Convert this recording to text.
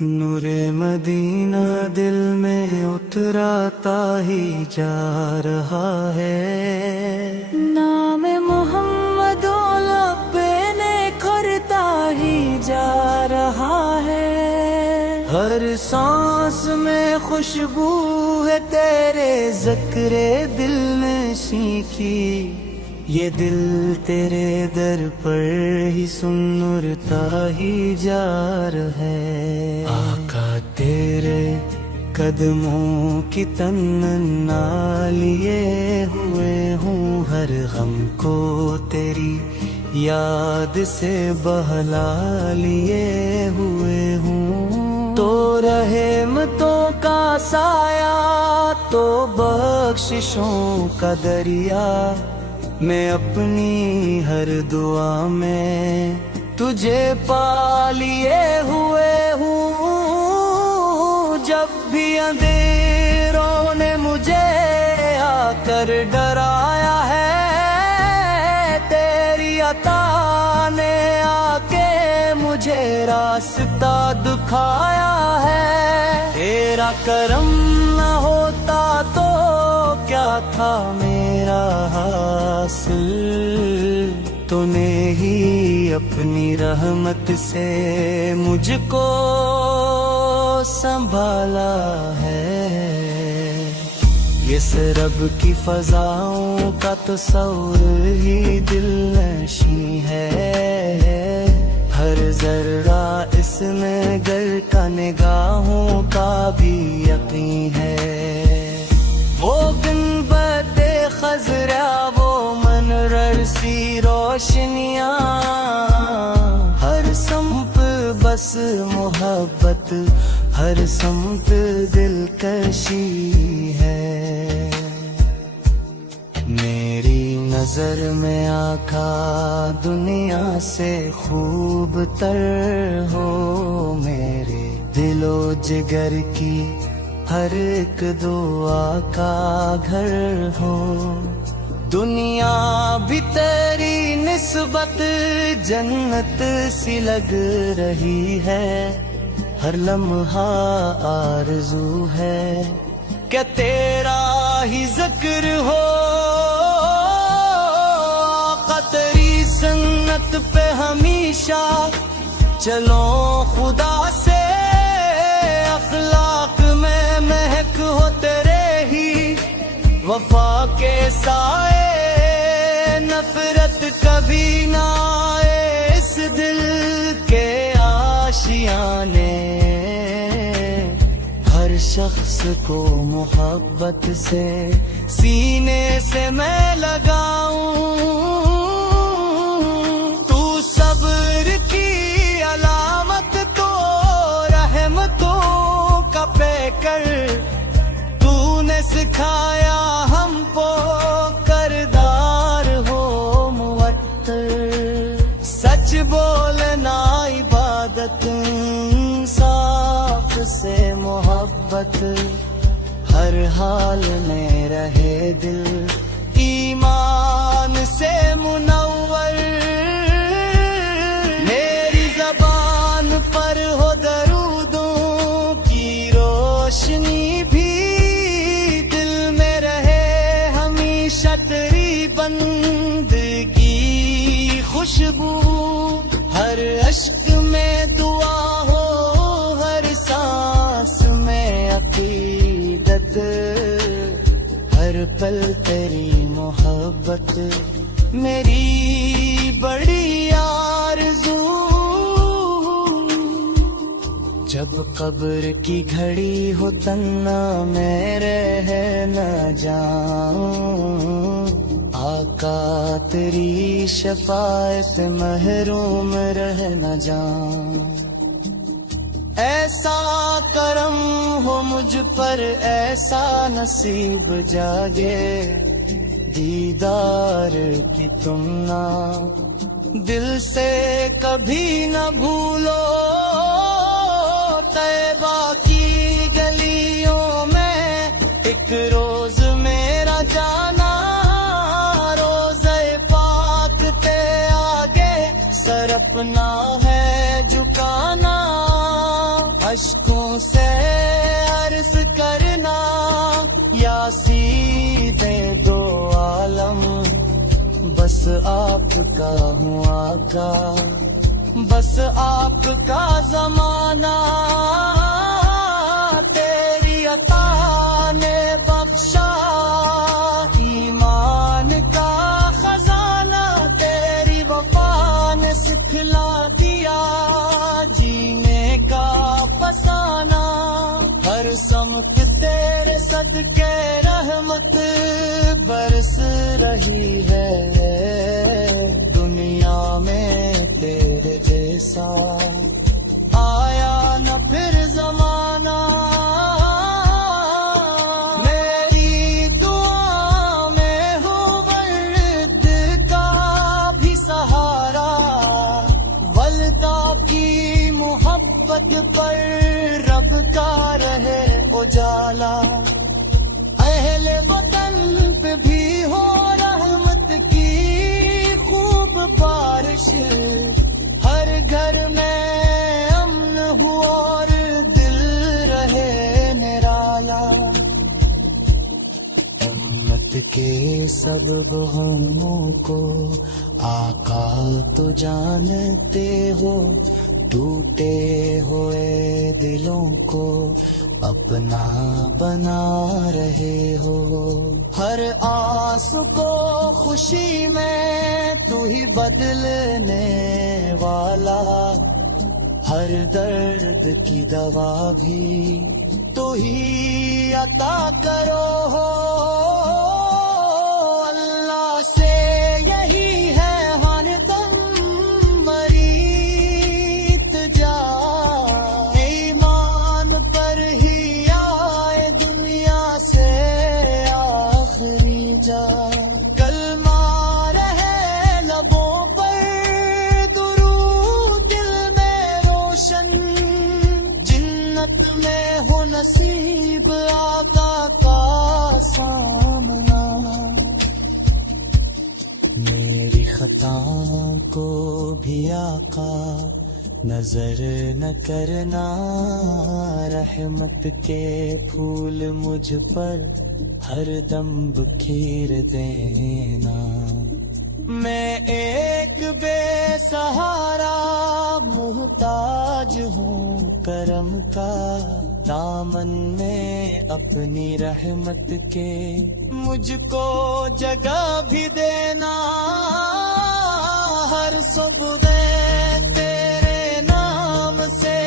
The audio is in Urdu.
نور مدینہ دل میں اتراتا ہی جا رہا ہے، نام محمد لب پہ نکھرتا ہی جا رہا ہے۔ ہر سانس میں خوشبو ہے تیرے ذکر دل نشیں کی، یہ دل تیرے در پر ہی سنرتا ہی جا رہا ہے۔ آقا تیرے قدموں کی تمنا لیے ہوئے ہوں، ہر غم کو تیری یاد سے بہلا لیے ہوئے ہوں۔ تو رحمتوں کا سایہ، تو بخششوں کا دریا، میں اپنی ہر دعا میں تجھے پا لیے ہوئے ہوں۔ جب بھی اندھیروں نے مجھے آ کر ڈرایا ہے، تیری عطا نے آ کے مجھے راستہ دکھایا ہے۔ تیرا کرم نہ ہوتا تو کیا تھا میرا حاصل، تو نے ہی اپنی رحمت سے مجھ کو سنبھالا ہے۔ اس رب کی فضاؤں کا تصور ہی دل نشیں ہے، ہر ذرہ اس میں گر کا نگاہوں کا بھی یقین ہے۔ وہ گنبد خضرا، وہ منظر سی روشنیاں، ہر سمت بس محبت، ہر سمت دلکشی ہے۔ میری نظر میں آقا دنیا سے خوب تر ہو، میرے دل و جگر کی ہر ایک دعا کا گھر ہو۔ دنیا بھی تیری نسبت جنت سی لگ رہی ہے، ہر لمحہ آرزو ہے کہ تیرا ہی ذکر ہو۔ آقا تیری سنت پہ ہمیشہ چلو، خدا سے اخلاق میں مہک ہو تیرے ہی وفا کے سائے، نفرت کبھی نہ آئے اس دل کے آشیانے، ہر شخص کو محبت سے سینے سے میں لگاؤں۔ تو صبر کی علامت، تو رحمتوں کا پیکر، تو نے سکھایا ہم کو کردار ہو موتر۔ سچ بولنا عبادت، انصاف سے محبت، ہر حال میں رہے دل ایمان سے منور۔ میری زبان پر ہو درودوں کی روشنی بھی، دل میں رہے ہمیشہ تیری بندگی خوشبو، ہر اشک میں دعا ہو، ہر سانس میں عقیدت، ہر پل تیری محبت میری بڑی آرزو۔ جب قبر کی گھڑی ہو تنہا میں رہ نہ جاؤں، آقا تیری شفاعت محروم رہ نہ جاؤں۔ ایسا کرم ہو مجھ پر، ایسا نصیب جاگے، دیدار کی تمنا دل سے کبھی نہ بھولو۔ طیبہ کی گلیوں میں ایک روز میرا جانا، روزہ پاک تے آگے سر اپنا ہے جھکانا۔ اشکوں سے عرض کرنا یا سیدھے دو عالم، بس آپ کا ہوں آقا، بس آپ کا زمانہ، تیری عطا نے بخشا ایمان کا خزانہ، تیری وفا نے سکھلا دیا جینے کا فسانہ، ہر سمت تیرے صدقے رحمت برس رہی ہے، دنیا میں تیرے جیسا آیا نہ پھر زمانہ، میری دعا میں ہو ورد کا بھی سہارا، والدہ کی محبت پر رب کا رہے اجالا، اہل وطن پہ بھی ہو رحمت کی خوب بارش، ہر گھر میں امن ہو اور دل رہے نرالا، امت کے سبب غموں کو آقا تو جانتے ہو، ٹوٹے ہوئے دلوں کو اپنا بنا رہے ہو، ہر آس کو خوشی میں تو ہی بدلنے والا، ہر درد کی دوا بھی تو ہی عطا کرو، اللہ سے یہی ہے ہردم مریت جا، ایمان پر ہی آئے دنیا سے آخری جا، کلمہ رہے لبوں پر درود دل میں روشن، جنت میں ہو نصیب آقا کا سامنا، میری خطا کو بھی آقا نظر نہ کرنا، رحمت کے پھول مجھ پر ہر دم بکھیر دینا، میں ایک بے سہارا محتاج ہوں کرم کا، دامن میں اپنی رحمت کے مجھ کو جگہ بھی دینا، ہر صبح تیرے نام سے